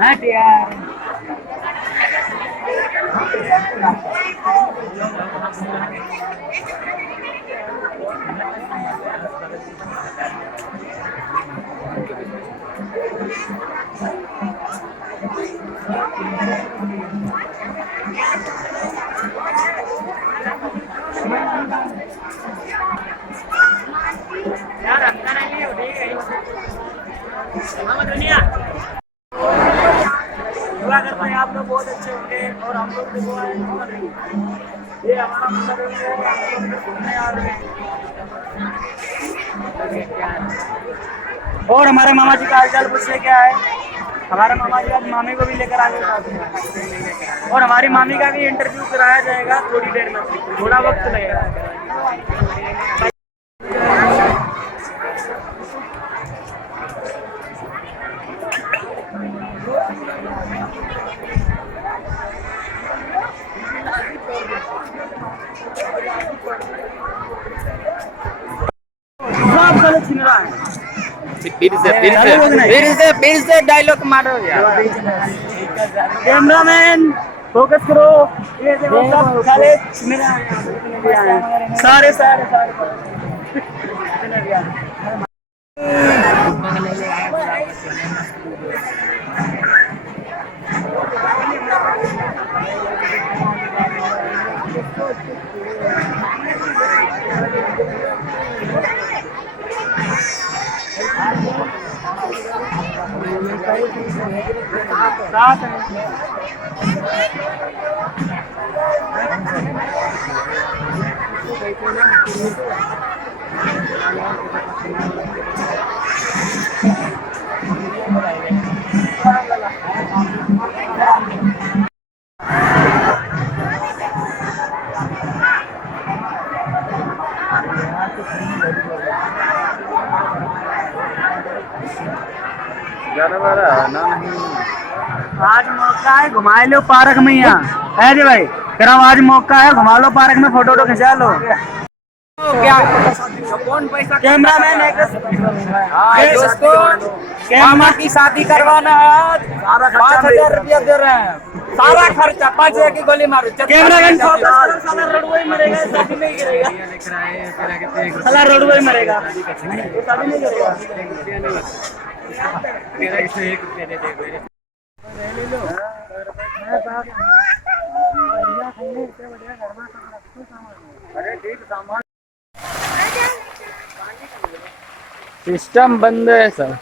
हट यार। यार अंदर आइए, ठीक है मामा दुनिया। दुआ करते हैं आप लोग बहुत अच्छे होंगे और हम लोग भी दुआ कर रहे हैं। ये हमारा मंदिर है, हम लोग घूमने आ रहे हैं। और हमारे मामा जी का हालचाल पूछे क्या है। हमारे मामा जी आज मामी को भी लेकर आ गए साथ में। और हमारी मामी का भी इंटरव्यू कराया जाएगा थोड़ी देर में, थोड़ा वक्त लगेगा। सब गलत छीन रहा है। फिर से डायलॉग मारो यार। कैमरामैन फोकस करो। ये देखो सब साले छीन रहा है। सारे सारे सारे साथ आज मौका है घुमा लो पार्क में। यहाँ है जी भाई, कह रहा हूँ आज मौका है घुमा लो पार्क में, फोटो वोटो खिंचा लो। क्या कौन पैसा कैमरामैन है दोस्तों, मामा की शादी करवाना है आज। 5,000 रुपया दे रहे हैं, सारा खर्चा। 5,000 की गोली मारो। कैमरामैन साला रोडवे ही मरेगा, शादी नहीं करेगा। साला रोडवे ही मरेगा, शादी नहीं करेगा। सिस्टम बंद है सर।